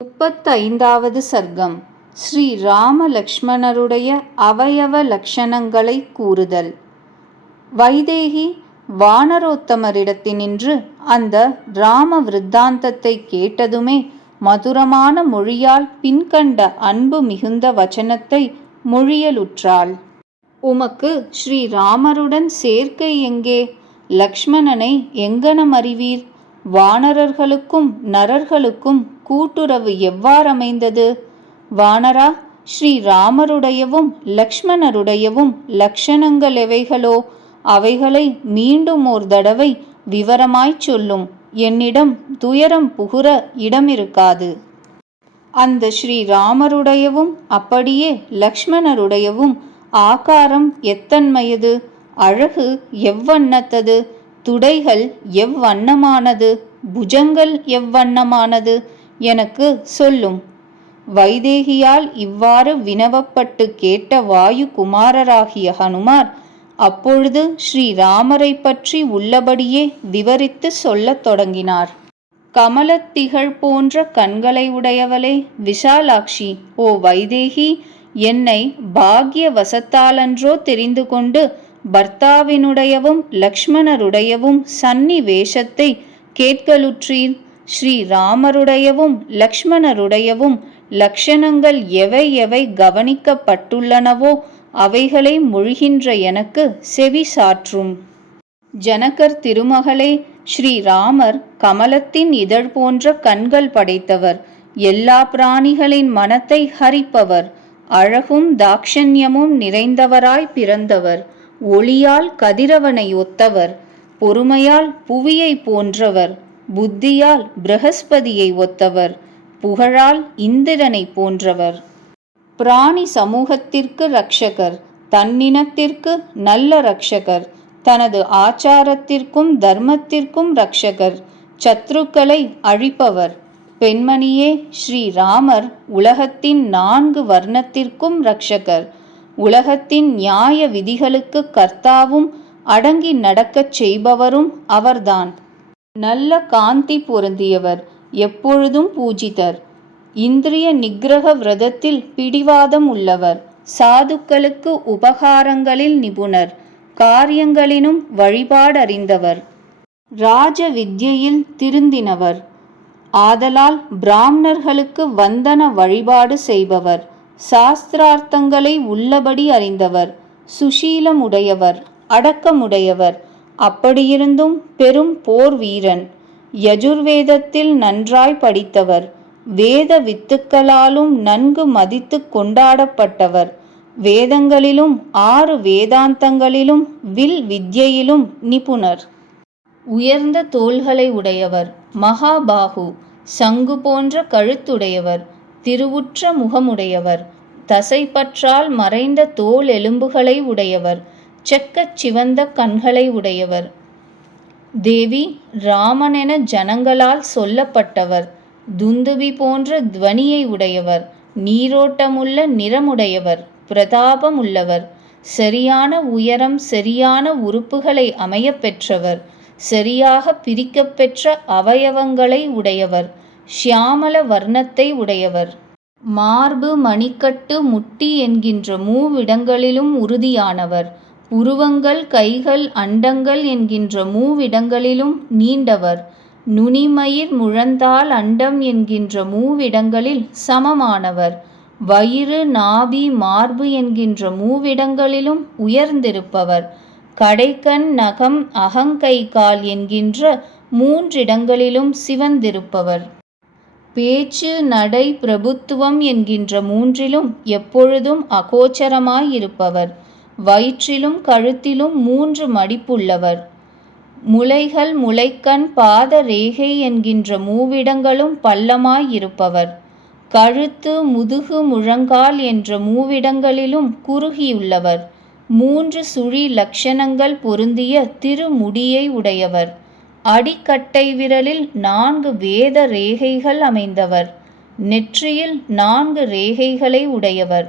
35வது சர்க்கம். ஸ்ரீ ராம லக்ஷ்மணருடைய அவயவ லக்ஷணங்களை கூறுதல். வைதேகி வானரோத்தமரிடத்தினின்று அந்த ராம விருத்தாந்தத்தை கேட்டதுமே மதுரமான மொழியால் பின்கண்ட அன்பு மிகுந்த வச்சனத்தை மொழியலுற்றாள். உமக்கு ஸ்ரீ ராமருடன் சேர்க்கை எங்கே? லக்ஷ்மணனை எங்கனம் அறிவீர்? வானரர்களுக்கும் நரர்களுக்கும் கூட்டுறவு எவ்வாறமைந்தது? வானரா, ஸ்ரீ ராமருடையவும் லக்ஷ்மணருடையவும் லக்ஷணங்கள் எவைகளோ அவைகளை மீண்டும் ஓர் தடவை விவரமாய்ச் சொல்லும். என்னிடம் துயரம் புகுற இடமிருக்காது. அந்த ஸ்ரீ ராமருடையவும் அப்படியே லக்ஷ்மணருடையவும் ஆகாரம் எத்தன்மையது? அழகு எவ்வண்ணத்தது? துடைகள் எவ்வண்ணமானது? புஜங்கள் எவ்வண்ணமானது? எனக்கு சொல்லும். வைதேகியால் இவ்வாறு வினவப்பட்டு கேட்ட வாயு குமாரராகிய ஹனுமார் அப்பொழுது ஸ்ரீராமரை பற்றி உள்ளபடியே விவரித்து சொல்லத் தொடங்கினார். கமலத்திகள் போன்ற கண்களை உடையவளே விஷாலாட்சி, ஓ வைதேகி, என்னை பாக்ய வசத்தாலன்றோ தெரிந்து கொண்டு பர்த்தாவினுடையவும் லக்ஷ்மணருடையவும் சந்நிவேஷத்தை கேட்கலுற்றீர். ஸ்ரீராமருடையவும் லக்ஷ்மணருடையவும் லக்ஷணங்கள் எவை எவை கவனிக்கப்பட்டுள்ளனவோ அவைகளை மொழிகின்ற எனக்கு செவி சாற்றும். ஜனகர் திருமகளே, ஸ்ரீராமர் கமலத்தின் இதழ் போன்ற கண்கள் படைத்தவர். எல்லா பிராணிகளின் மனத்தை ஹரிப்பவர். அழகும் தாக்ஷண்யமும் நிறைந்தவராய் பிறந்தவர். ஒளியால் கதிரவனை ஒத்தவர். பொறுமையால் புவியை போன்றவர். புத்தியால் பிரகஸ்பதியை ஒத்தவர். புகழால் இந்திரனை போன்றவர். பிராணி சமூகத்திற்கு ரக்ஷகர். தன்னினத்திற்கு நல்ல ரக்ஷகர். தனது ஆச்சாரத்திற்கும் தர்மத்திற்கும் ரக்ஷகர். சத்ருக்களை அழிப்பவர். பெண்மணியே, ஸ்ரீராமர் உலகத்தின் 4 வர்ணத்திற்கும் ரக்ஷகர். உலகத்தின் நியாய விதிகளுக்கு கர்த்தாவும் அடங்கி நடக்கச் செய்பவரும் அவர்தான். நல்ல காந்தி பொருந்தியவர். எப்பொழுதும் பூஜிதர். இந்திரிய நிக்கிரக விரதத்தில் பிடிவாதம் உள்ளவர். சாதுக்களுக்கு உபகாரங்களில் நிபுணர். காரியங்களினும் வழிபாடறிந்தவர். ராஜ வித்யையில் திருந்தினவர். ஆதலால் பிராமணர்களுக்கு வந்தன வழிபாடு செய்பவர். சாஸ்திரார்த்தங்களை உள்ளபடி அறிந்தவர். சுஷீலமுடையவர். அடக்கமுடையவர். அப்படியிருந்தும் பெரும் போர் வீரன். யஜுர்வேதத்தில் நன்றாய் படித்தவர். வேத வித்துக்களாலும் நன்கு மதித்து கொண்டாடப்பட்டவர். வேதங்களிலும் 6 வேதாந்தங்களிலும் வில் வித்யையிலும் நிபுணர். உயர்ந்த தோள்களை உடையவர். மகாபாகு. சங்கு போன்ற கழுத்துடையவர். திருவுற்ற முகமுடையவர். தசைப்பற்றால் மறைந்த தோல் எலும்புகளை உடையவர். செக்கச் சிவந்த கண்களை உடையவர். தேவி, ராமனென ஜனங்களால் சொல்லப்பட்டவர். துந்துபி போன்ற துவனியை உடையவர். நீரோட்டமுள்ள நிறமுடையவர். பிரதாபமுள்ளவர். சரியான உயரம் சரியான உறுப்புகளை அமையப் பெற்றவர். சரியாக பிரிக்கப்பெற்ற அவயவங்களை உடையவர். ஷியாமல வர்ணத்தை உடையவர். மார்பு, மணிக்கட்டு, முட்டி என்கின்ற மூவிடங்களிலும் உறுதியானவர். புருவங்கள், கைகள், அண்டங்கள் என்கின்ற மூவிடங்களிலும் நீண்டவர். நுனிமயிர், முழந்தாள், அண்டம் என்கின்ற மூவிடங்களில் சமமானவர். வயிறு, நாபி, மார்பு என்கின்ற மூவிடங்களிலும் உயர்ந்திருப்பவர். கடைக்கண், நகம், அகங்கை, கால் என்கின்ற 3 இடங்களிலும் சிவந்திருப்பவர். பேச்சு, நடை, பிரபுத்துவம் என்கின்ற 3லும் எப்பொழுதும் அகோச்சரமாயிருப்பவர். வயிற்றிலும் கழுத்திலும் 3 மடிப்புள்ளவர். முலைகள், முலைக்கண், பாத ரேகை என்கின்ற மூவிடங்களும் பள்ளமாயிருப்பவர். கழுத்து, முதுகு, முழங்கால் என்ற மூவிடங்களிலும் குறுகியுள்ளவர். 3 சுழி லக்ஷணங்கள் பொருந்திய திருமுடியை உடையவர். அடிக்கட்டை விரலில் 4 வேத ரேகைகள் அமைந்தவர். நெற்றியில் 4 ரேகைகளை உடையவர்.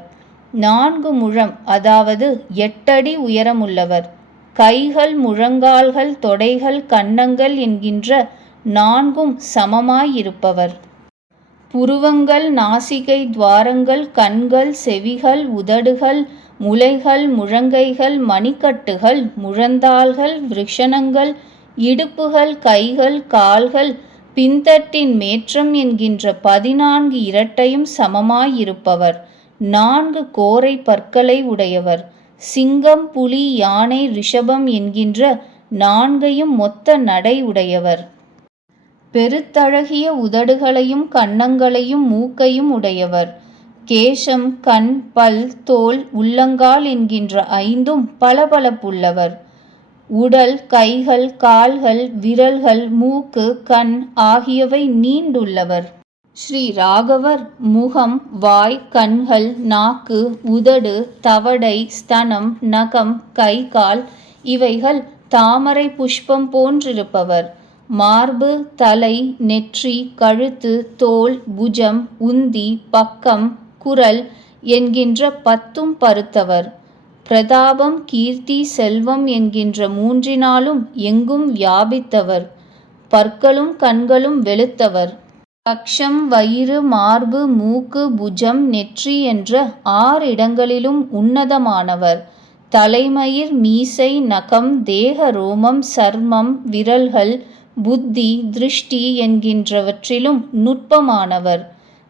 4 முழம், அதாவது 8 அடி உயரமுள்ளவர். கைகள், முழங்கால்கள், தொடைகள், கன்னங்கள் என்கின்ற 4ம் சமமாயிருப்பவர். புருவங்கள், நாசிகை துவாரங்கள், கண்கள், செவிகள், உதடுகள், முலைகள், முழங்கைகள், மணிக்கட்டுகள், முழந்தாள்கள், விருஷணங்கள், இடுப்புகள், கைகள், கால்கள், பின்தட்டின் மேற்றம் என்கின்ற 14 இரட்டையும் சமமாயிருப்பவர். 4 கோரை பற்களை உடையவர். சிங்கம், புலி, யானை, ரிஷபம் என்கின்ற 4ஐயும் மொத்த நடை உடையவர். பெருத்தழகிய உதடுகளையும் கன்னங்களையும் மூக்கையும் உடையவர். கேசம், கண், பல், தோல், உள்ளங்கால் என்கின்ற 5ம் பளபளப்புள்ளவர். உடல், கைகள், கால்கள், விரல்கள், மூக்கு, கண் ஆகியவை நீண்டுள்ளவர். ஸ்ரீ ராகவர் முகம், வாய், கண்கள், நாக்கு, உதடு, தவடை, ஸ்தனம், நகம், கை, கால் இவைகள் தாமரை புஷ்பம் போன்றிருப்பவர். மார்பு, தலை, நெற்றி, கழுத்து, தோள், புஜம், உந்தி, பக்கம், குரல் என்கின்ற 10ம் பருத்தவர். பிரதாபம், கீர்த்தி, செல்வம் என்கின்ற 3னாலும் எங்கும் வியாபித்தவர். பற்களும் கண்களும் வெளுத்தவர். கக்ஷம், வயிறு, மார்பு, மூக்கு, புஜம், நெற்றி என்ற 6 இடங்களிலும் உன்னதமானவர். தலைமயிர், மீசை, நகம், தேக ரோமம், சர்மம், விரல்கள், புத்தி, திருஷ்டி என்கின்றவற்றிலும் நுட்பமானவர்.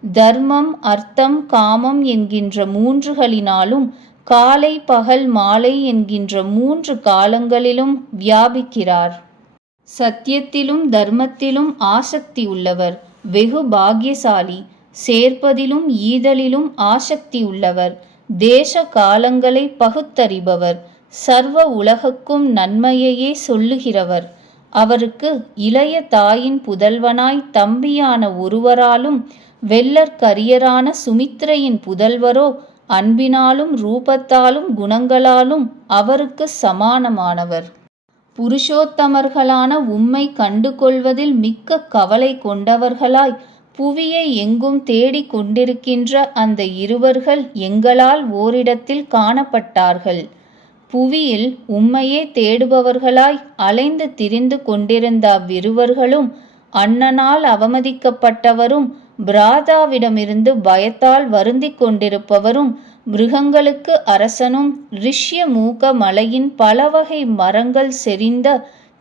தர்மம், அர்த்தம், காமம் என்கின்ற 3களினாலும் காலை, பகல், மாலை என்கின்ற 3 காலங்களிலும் வியாபிக்கிறார். சத்தியத்திலும் தர்மத்திலும் ஆசக்தி உள்ளவர். வெகு பாக்கியசாலி. சேர்ப்பதிலும் ஈதலிலும் ஆசக்தி உள்ளவர். தேச காலங்களை பகுத்தறிபவர். சர்வ உலகுக்கும் நன்மையையே சொல்லுகிறவர். அவருக்கு இளைய தாயின் புதல்வனாய் தம்பியான ஒருவராலும் வெள்ளற்கரியரான சுமித்திரையின் புதல்வரோ அன்பினாலும் ரூபத்தாலும் குணங்களாலும் அவருக்கு சமானமானவர். புருஷோத்தமர்களான உம்மை கண்டு கொள்வதில் மிக்க கவலை கொண்டவர்களாய் புவியை எங்கும் தேடிக் கொண்டிருக்கின்ற அந்த இருவர்கள் எங்களால் ஓரிடத்தில் காணப்பட்டார்கள். புவியில் உம்மையே தேடுபவர்களாய் அலைந்து திரிந்து கொண்டிருந்த அவ்விருவர்களும் அண்ணனால் அவமதிக்கப்பட்டவரும் பிராதாவிடமிருந்து பயத்தால் வருந்திக் கொண்டிருப்பவரும் மிருகங்களுக்கு அரசனும் ரிஷ்யமூக மலையின் பலவகை மரங்கள் செறிந்த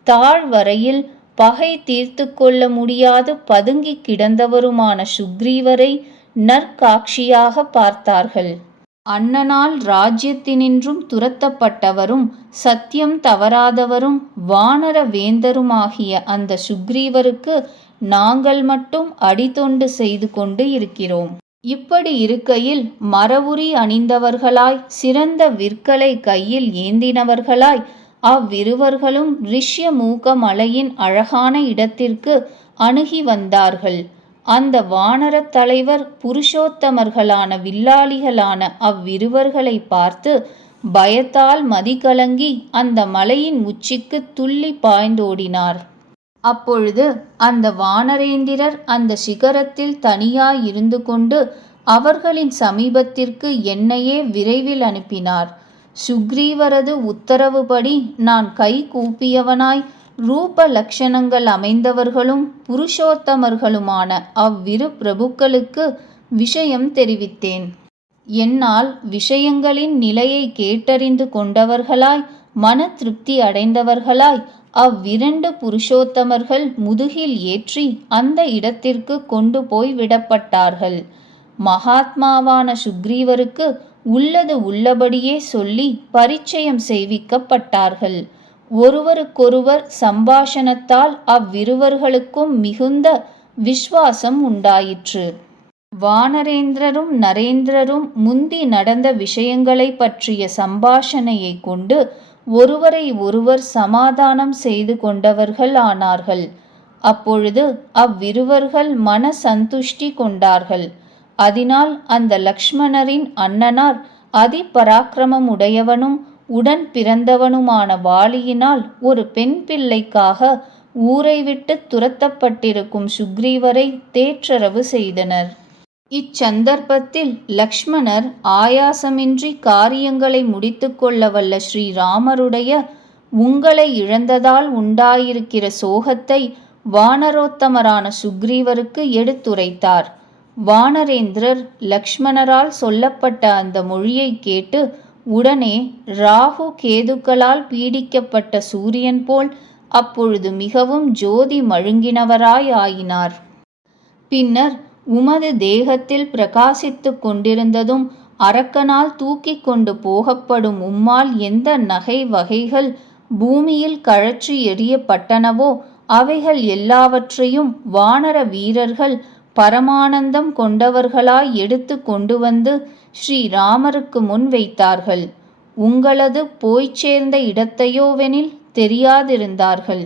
தாழ்வரையில் பகை தீர்த்து கொள்ள முடியாது பதுங்கி கிடந்தவருமான சுக்ரீவரை நற்காட்சியாக பார்த்தார்கள். அண்ணனால் ராஜ்யத்தினின்றும் துரத்தப்பட்டவரும் சத்தியம் தவறாதவரும் வானர வேந்தருமாகிய அந்த சுக்ரீவருக்கு நாங்கள் மட்டும் அடிதொண்டு செய்து கொண்டு இருக்கிறோம். இப்படி இருக்கையில் மரவுரி அணிந்தவர்களாய் சிறந்த விற்களை கையில் ஏந்தினவர்களாய் அவ்விருவர்களும் ரிஷ்யமூக மலையின் அழகான இடத்திற்கு அணுகி வந்தார்கள். அந்த வானரத் தலைவர் புருஷோத்தமர்களான வில்லாளிகளான அவ்விருவர்களை பார்த்து பயத்தால் மதிகலங்கி அந்த மலையின் உச்சிக்கு துள்ளி பாய்ந்தோடினார். அப்பொழுது அந்த வானரேந்திரர் அந்த சிகரத்தில் தனியாயிருந்து கொண்டு அவர்களின் சமீபத்திற்கு என்னையே விரைவில் அனுப்பினார். சுக்ரீவரது உத்தரவுபடி நான் கை கூப்பியவனாய் ரூப லட்சணங்கள் அமைந்தவர்களும் புருஷோத்தமர்களுமான அவ்விரு பிரபுக்களுக்கு விஷயம் தெரிவித்தேன். என்னால் விஷயங்களின் நிலையை கேட்டறிந்து கொண்டவர்களாய் மன திருப்தி அடைந்தவர்களாய் அவ்விரண்டு புருஷோத்தமர்கள் முதுகில் ஏற்றி அந்த இடத்திற்கு கொண்டு போய் விடப்பட்டார்கள். மகாத்மாவான சுக்ரீவருக்கு உள்ளது உள்ளபடியே சொல்லி பரிச்சயம் செய்விக்கப்பட்டார்கள். ஒருவருக்கொருவர் சம்பாஷணத்தால் அவ்விருவர்களுக்கும் மிகுந்த விஸ்வாசம் உண்டாயிற்று. வானரேந்திரரும் நரேந்திரரும் முந்தி நடந்த விஷயங்களை பற்றிய சம்பாஷணையை கொண்டு ஒருவரை ஒருவர் சமாதானம் செய்து கொண்டவர்கள் ஆனார்கள். அப்பொழுது அவ்விருவர்கள் மன சந்துஷ்டி கொண்டார்கள். அதனால் அந்த லக்ஷ்மணரின் அண்ணனார் அதிபராக்கிரமமுடையவனும் உடன் பிறந்தவனுமான வாலியினால் ஒரு பெண் பிள்ளைக்காக ஊரை விட்டு துரத்தப்பட்டிருக்கும் சுக்ரீவரை தேற்றரவு செய்தனர். இச்சந்தர்ப்பத்தில் லக்ஷ்மணர் ஆயாசமின்றி காரியங்களை முடித்து கொள்ள வல்ல ஸ்ரீராமருடைய உங்களை இழந்ததால் உண்டாயிருக்கிற சோகத்தை வானரோத்தமரான சுக்ரீவருக்கு எடுத்துரைத்தார். வானரேந்திரர் லக்ஷ்மணரால் சொல்லப்பட்ட அந்த மொழியை கேட்டு உடனே ராகு கேதுக்களால் பீடிக்கப்பட்ட சூரியன் போல் அப்பொழுது மிகவும் ஜோதி மழுங்கினவராய் ஆயினார். பின்னர் உமது தேகத்தில் பிரகாசித்துக் கொண்டிருந்ததும் அரக்கனால் தூக்கி கொண்டு போகப்படும் உம்மால் எந்த நகை வகைகள் பூமியில் கழற்றி எறியப்பட்டனவோ அவைகள் எல்லாவற்றையும் வானர வீரர்கள் பரமானந்தம் கொண்டவர்களாய் எடுத்து கொண்டு வந்து ஸ்ரீராமருக்கு முன் வைத்தார்கள். உங்களது போய்ச் சேர்ந்த இடத்தையோவெனில் தெரியாதிருந்தார்கள்.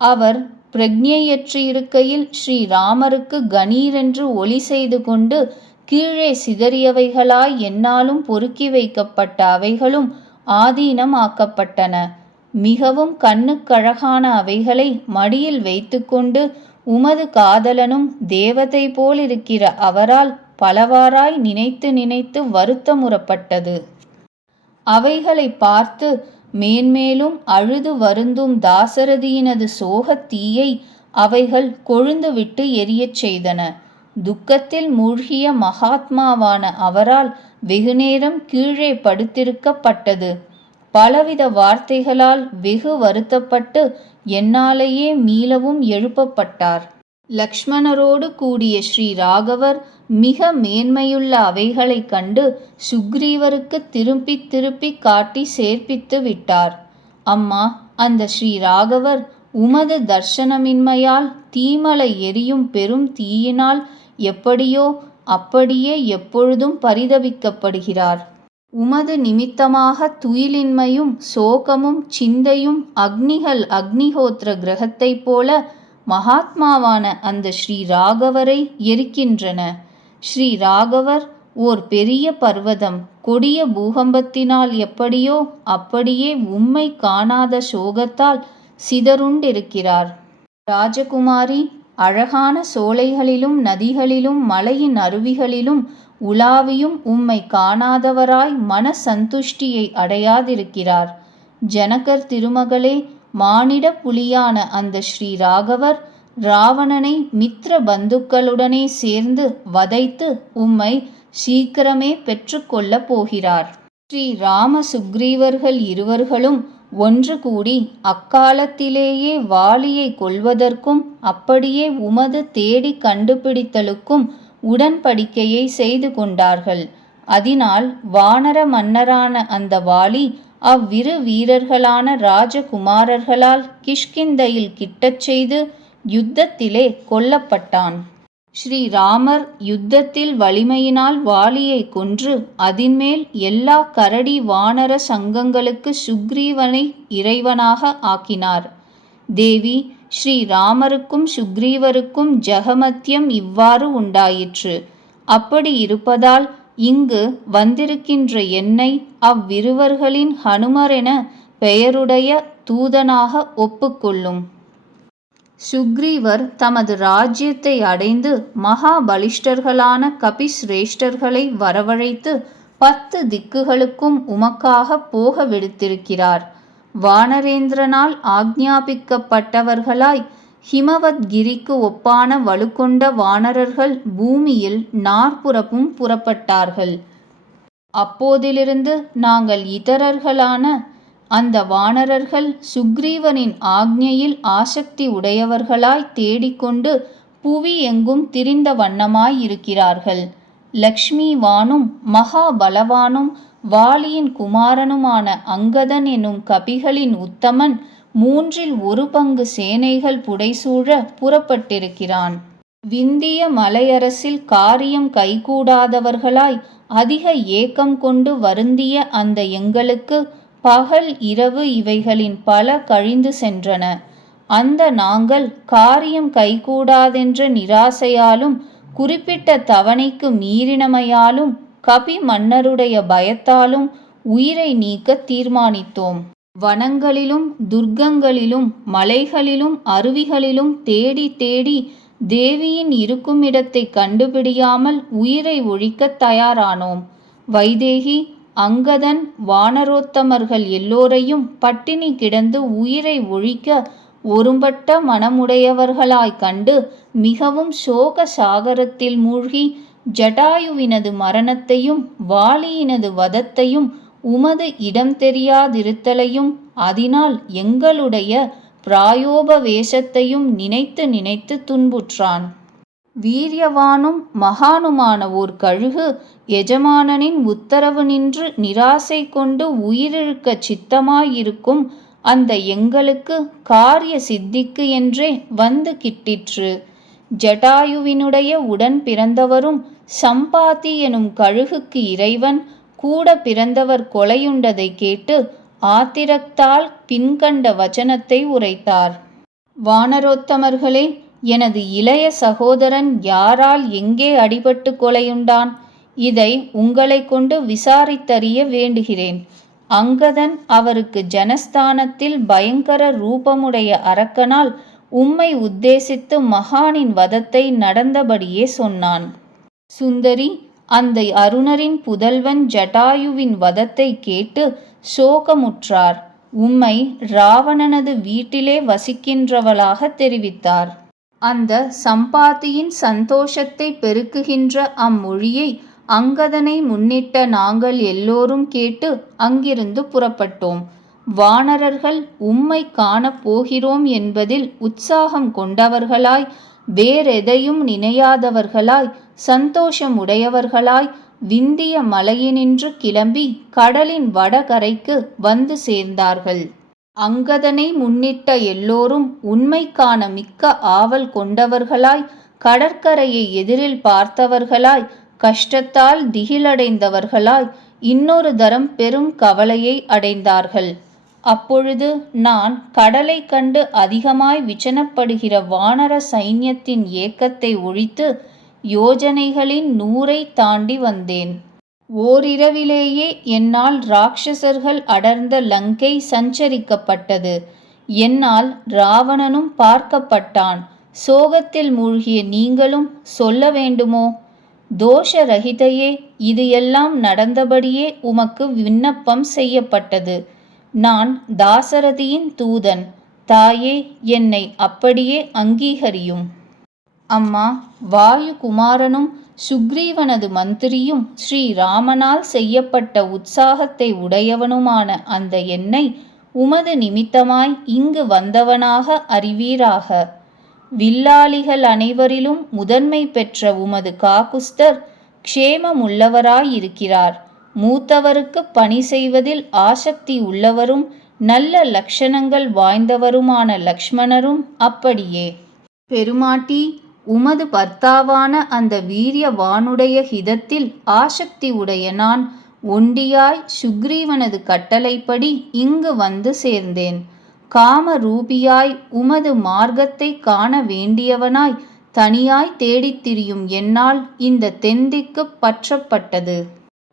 அவர் பிரக்ஞையற்றிருக்கையில் ஸ்ரீராமருக்கு கணீரென்று ஒலி செய்து கொண்டு கீழே சிதறியவைகளாய் எந்நாளும் பொறுக்கி வைக்கப்பட்ட அவைகளும் ஆதீனம் ஆக்கப்பட்டன. மிகவும் கண்ணுக்கழகான அவைகளை மடியில் வைத்துக்கொண்டு உமது காதலனும் தேவதை போலிருக்கிற அவரால் பலவாறாய் நினைத்து நினைத்து வருத்தமுறப்பட்டது. அவைகளை பார்த்து மேன்மேலும் அழுது வருந்தும் தாசரதியினது சோகத் தீயை அவைகள் கொழுந்துவிட்டு எரியச் செய்தன. துக்கத்தில் மூழ்கிய மகாத்மாவான அவரால் வெகுநேரம் கீழே படுத்திருக்கப்பட்டது. பலவித வார்த்தைகளால் வெகு வருத்தப்பட்டு என்னாலேயே மீளவும் எழுப்பப்பட்டார். லக்ஷ்மணரோடு கூடிய ஸ்ரீராகவர் மிக மேன்மையுள்ள அவைகளைக் கண்டு சுக்ரீவருக்கு திருப்பி திருப்பி காட்டி சேர்ப்பித்து விட்டார். அம்மா, அந்த ஸ்ரீராகவர் உமது தர்சனமின்மையால் தீமலை எரியும் பெரும் தீயினால் எப்படியோ அப்படியே எப்பொழுதும் பரிதபிக்கப்படுகிறார். உமது நிமித்தமாக துயிலின்மையும் சோகமும் சிந்தையும் அக்னிகள் அக்னிஹோத்திர கிரகத்தைப் போல மகாத்மாவான அந்த ஸ்ரீராகவரை எரிக்கின்றன. ஸ்ரீராகவர் ஓர் பெரிய பர்வதம் கொடிய பூகம்பத்தினால் எப்படியோ அப்படியே உம்மை காணாத சோகத்தால் சிதறுண்டிருக்கிறார். ராஜகுமாரி, அழகான சோலைகளிலும் நதிகளிலும் மலையின் அருவிகளிலும் உலாவியும் உம்மை காணாதவராய் மன சந்துஷ்டியை அடையாதிருக்கிறார். ஜனகர் திருமகளே, மானிட புலியான அந்த ஸ்ரீராகவர் ராவணனை மித்திர பந்துக்களுடனே சேர்ந்து வதைத்து உம்மை சீக்கிரமே பெற்று கொள்ளப் போகிறார். ஸ்ரீராம சுக்ரீவர்கள் இருவர்களும் ஒன்று கூடி அக்காலத்திலேயே வாலியை கொல்வதற்கும் அப்படியே உமது தேடி கண்டுபிடித்தலுக்கும் உடன்படிக்கையை செய்து கொண்டார்கள். அதனால் வானர மன்னரான அந்த வாலி அவ்விரு வீரர்களான ராஜகுமாரர்களால் கிஷ்கிந்தையில் கிட்டச் செய்து யுத்தத்திலே கொல்லப்பட்டான். ஸ்ரீராமர் யுத்தத்தில் வலிமையினால் வாலியை கொன்று அதின்மேல் எல்லா கரடி வானர சங்கங்களுக்கு சுக்ரீவனை இறைவனாக ஆக்கினார். தேவி, ஸ்ரீராமருக்கும் சுக்ரீவருக்கும் ஜெகமத்தியம் இவ்வாறு உண்டாயிற்று. அப்படி இருப்பதால் இங்கு வந்திருக்கின்ற என்னை அவ்விருவர்களின் ஹனுமரென பெயருடைய தூதனாக ஒப்புக்கொள்ளும். சுக்ரீவர் தமது ராஜ்யத்தை அடைந்து மகாபலிஷ்டர்களான கபிஸ்ரேஷ்டர்களை வரவழைத்து 10 திக்குகளுக்கும் உமக்காக போக விடுத்திருக்கிறார். வானரேந்திரனால் ஆக்ஞாபிக்கப்பட்டவர்களாய் ஹிமவத்கிரிக்கு ஒப்பான வலுக்கொண்ட வானரர்கள் பூமியில் நாற்புறமும் புறப்பட்டார்கள். அப்போதிலிருந்து நாங்கள் இதரர்களான அந்த வானரர்கள் சுக்ரீவனின் ஆக்ஞையில் ஆசக்தி உடையவர்களாய் தேடிக்கொண்டு புவி எங்கும் திரிந்த வண்ணமாயிருக்கிறார்கள். லக்ஷ்மிவானும் மகாபலவானும் வாலியின் குமாரனுமான அங்கதன் எனும் கபிகளின் உத்தமன் 1/3 பங்கு சேனைகள் புடைசூழ புறப்பட்டிருக்கிறான். விந்திய மலையரசில் காரியம் கைகூடாதவர்களாய் அதிக ஏக்கம் கொண்டு வருந்திய அந்த எங்களுக்கு பகல் இரவு இவைகளின் பல கழிந்து சென்றன. அந்த நாங்கள் காரியம் கைகூடாதென்ற நிராசையாலும் குறிப்பிட்ட தவணைக்கு மீறினமையாலும் கபி மன்னருடைய பயத்தாலும் உயிரை நீக்க தீர்மானித்தோம். வனங்களிலும் துர்க்கங்களிலும் மலைகளிலும் அருவிகளிலும் தேடி தேடி தேவியின் இருக்குமிடத்தை கண்டுபிடியாமல் உயிரை ஒழிக்க தயாரானோம். வைதேகி, அங்கதன், வானரோத்தமர்கள் எல்லோரையும் பட்டினி கிடந்து உயிரை ஒழிக்க ஒரும்பட்ட மனமுடையவர்களாய் கண்டு மிகவும் சோக சாகரத்தில் மூழ்கி ஜடாயுவினது மரணத்தையும் வாலியினது வதத்தையும் உமது இடம் தெரியாதிருத்தலையும் அதனால் எங்களுடைய பிராயோபவேசத்தையும் நினைத்து நினைத்து துன்புற்றான். வீரியவானும் மகானுமான ஓர் கழுகு எஜமானனின் உத்தரவு நின்று நிராசை கொண்டு உயிரிழக்கச் சித்தமாயிருக்கும் அந்த எங்களுக்கு காரிய சித்திக்கு என்றே வந்து கிட்டிற்று. ஜடாயுவினுடைய உடன் பிறந்தவரும் சம்பாதி எனும் கழுகுக்கு இறைவன் கூட பிறந்தவர் கொலையுண்டதை கேட்டு ஆத்திரத்தால் பின்கண்ட வச்சனத்தை உரைத்தார். வானரோத்தமர்களே, எனது இளைய சகோதரன் யாரால் எங்கே அடிபட்டு கொலையுண்டான்? இதை உங்களை கொண்டு விசாரித்தறிய வேண்டுகிறேன். அங்கதன் அவருக்கு ஜனஸ்தானத்தில் பயங்கர ரூபமுடைய அரக்கனால் உம்மை உத்தேசித்து மகானின் வதத்தை நடந்தபடியே சொன்னான். சுந்தரி, அந்த அருணரின் புதல்வன் ஜடாயுவின் வதத்தை கேட்டு சோகமுற்றார். உம்மை ராவணனது வீட்டிலே வசிக்கின்றவளாக தெரிவித்தார். அந்த சம்பாதியின் சந்தோஷத்தை பெருக்குகின்ற அம்மொழியை அங்கதனை முன்னிட்ட நாங்கள் எல்லோரும் கேட்டு அங்கிருந்து புறப்பட்டோம். வானரர்கள் உம்மை காணப் போகிறோம் என்பதில் உற்சாகம் கொண்டவர்களாய், வேறெதையும் நினையாதவர்களாய், சந்தோஷமுடையவர்களாய் விந்திய மலையினின்று கிளம்பி கடலின் வடகரைக்கு வந்து சேர்ந்தார்கள். அங்கதனை முன்னிட்ட எல்லோரும் உண்மைக்கான மிக்க ஆவல் கொண்டவர்களாய், கடற்கரையை எதிரில் பார்த்தவர்களாய், கஷ்டத்தால் திகிலடைந்தவர்களாய், இன்னொரு தரம் பெரும் கவலையை அடைந்தார்கள். அப்பொழுது நான் கடலை கண்டு அதிகமாய் விசனப்படுகிற வானர சைன்யத்தின் ஏக்கத்தை ஒழித்து யோஜனைகளின் 100 தாண்டி வந்தேன். ஓரிரவிலேயே என்னால் ராட்சசர்கள் அடர்ந்த லங்கை சஞ்சரிக்கப்பட்டது. என்னால் ராவணனும் பார்க்கப்பட்டான். சோகத்தில் மூழ்கிய நீங்களும் சொல்ல வேண்டுமோ? தோஷரகிதையே, இது எல்லாம் நடந்தபடியே உமக்கு விண்ணப்பம் செய்யப்பட்டது. நான் தாசரதியின் தூதன். தாயே, என்னை அப்படியே அங்கீகரியும். அம்மா, வாயு குமாரனும் சுக்ரீவனது மந்திரியும் ஸ்ரீராமனால் செய்யப்பட்ட உற்சாகத்தை உடையவனுமான அந்த என்னை உமது நிமித்தமாய் இங்கு வந்தவனாக அறிவீராக. வில்லாளிகள் அனைவரிலும் முதன்மை பெற்ற உமது காகுஸ்தர் க்ஷேமமுள்ளவராயிருக்கிறார். மூத்தவருக்கு பணி செய்வதில் ஆசக்தி உள்ளவரும் நல்ல லக்ஷணங்கள் வாய்ந்தவருமான லக்ஷ்மணரும் அப்படியே. பெருமாட்டி, உமது பர்த்தாவான அந்த வீரியவானுடைய ஹிதத்தில் ஆசக்தி உடைய நான் ஒண்டியாய் சுக்ரீவனது கட்டளைப்படி இங்கு வந்து சேர்ந்தேன். காம ரூபியாய் உமது மார்க்கத்தை காண வேண்டியவனாய் தனியாய் தேடித் திரியும் என்னால் இந்த தெந்திக்கு பற்றப்பட்டது.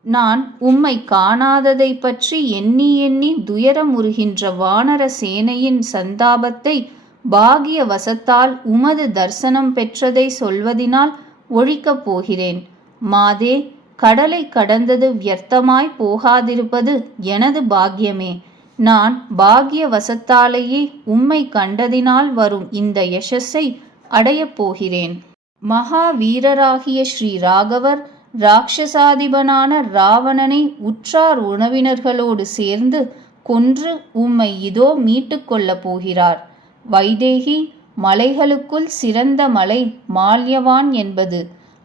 நான் உம்மை காணாததை பற்றி எண்ணி எண்ணி துயரமுறுகின்ற வானர சேனையின் சந்தாபத்தை பாகிய வசத்தால் உமது தரிசனம் பெற்றதை சொல்வதினால் ஒழிக்கப் போகிறேன். மாதே, கடலை கடந்தது வியர்த்தமாய் போகாதிருப்பது எனது பாக்கியமே. நான் பாகிய வசத்தாலேயே உம்மை கண்டதினால் வரும் இந்த யசஸை அடையப் போகிறேன். மகாவீரராகிய ஸ்ரீ ராகவர் ராட்சசாதிபனான ராவணனை உற்றார் உணவினர்களோடு சேர்ந்து கொன்று உம்மை இதோ மீட்டு கொள்ளப் போகிறார். வைதேகி, மலைகளுக்குள் சிறந்த மலை மால்யவான் என்பது.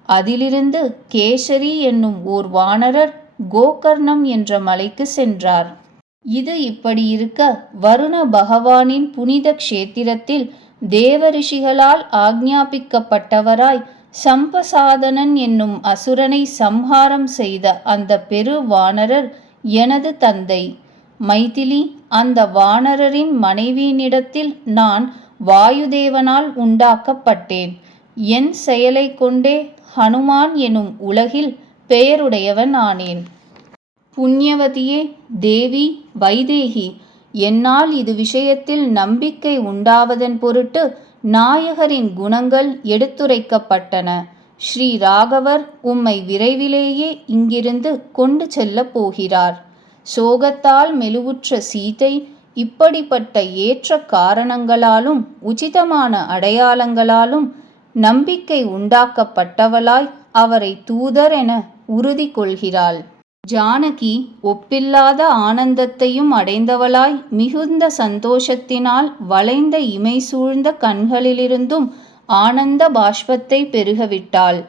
அதிலிருந்து கேசரி என்னும் ஓர் வானரர் கோகர்ணம் என்ற மலைக்கு சென்றார். இது இப்படி இருக்க, வருண பகவானின் புனித க்ஷேத்திரத்தில் தேவரிஷிகளால் ஆக்ஞாபிக்கப்பட்டவராய் சம்பசாதனன் என்னும் அசுரனை சம்ஹாரம் செய்த அந்த பெரு வானரர் எனது தந்தை. மைதிலி, அந்த வானரரின் மனைவியினிடத்தில் நான் வாயுதேவனால் உண்டாக்கப்பட்டேன். என் செயலை கொண்டே ஹனுமான் எனும் உலகில் பெயருடையவன் ஆனேன். புண்ணியவதியே, தேவி, வைதேகி, என்னால் இது விஷயத்தில் நம்பிக்கை உண்டாவதன் பொருட்டு நாயகரின் குணங்கள் எடுத்துரைக்கப்பட்டன. ஸ்ரீ ராகவர் உம்மை விரைவிலேயே இங்கிருந்து கொண்டு செல்லப் போகிறார். சோகத்தால் மெலிவுற்ற சீதை இப்படிப்பட்ட ஏற்ற காரணங்களாலும் உச்சிதமான அடையாளங்களாலும் நம்பிக்கை உண்டாக்கப்பட்டவளாய் அவரை தூதர் என உறுதி கொள்கிறாள். ஜானகி ஒப்பில்லாத ஆனந்தத்தையும் அடைந்தவளாய் மிகுந்த சந்தோஷத்தினால் வளைந்த இமை சூழ்ந்த கண்களிலிருந்தும் ஆனந்த பாஷ்பத்தை பெருகவிட்டாள்.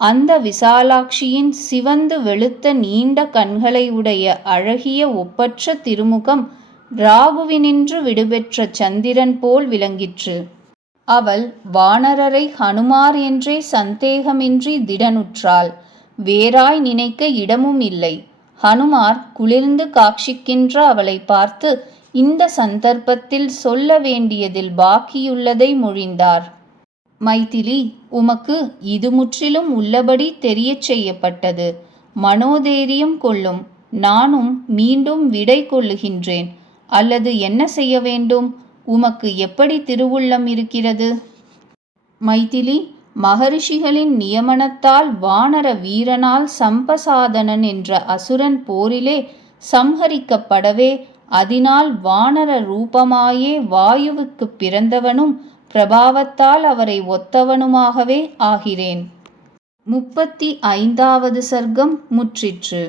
அந்த விசாலாட்சியின் சிவந்து வெளுத்த நீண்ட கண்களை உடைய அழகிய ஒப்பற்ற திருமுகம் ராகுவினின்று விடுபெற்ற சந்திரன் போல் விளங்கிற்று. அவள் வானரரை ஹனுமார் என்றே சந்தேகமின்றி திடனுற்றாள். வேறாய் நினைக்க இடமும் இல்லை. ஹனுமார் குளிர்ந்து காட்சிக்கின்ற அவளை பார்த்து இந்த சந்தர்ப்பத்தில் சொல்ல வேண்டியதில் பாக்கியுள்ளதை மொழிந்தார். மைதிலி, உமக்கு இது முற்றிலும் உள்ளபடி தெரியச் செய்யப்பட்டது. மனோதைரியம் கொள்ளும். நானும் மீண்டும் விடை கொள்ளுகின்றேன். அல்லது என்ன செய்ய வேண்டும்? உமக்கு எப்படி திருவுள்ளம் இருக்கிறது? மைதிலி, மகரிஷிகளின் நியமனத்தால் வானர வீரனால் சம்பசாதனன் என்ற அசுரன் போரிலே சம்ஹரிக்கப்படவே அதனால் வானர ரூபமாயே வாயுவுக்கு பிறந்தவனும் பிரபாவத்தால் அவரை ஒத்தவனுமாகவே ஆகிறேன். 35வது சர்க்கம் முற்றிற்று.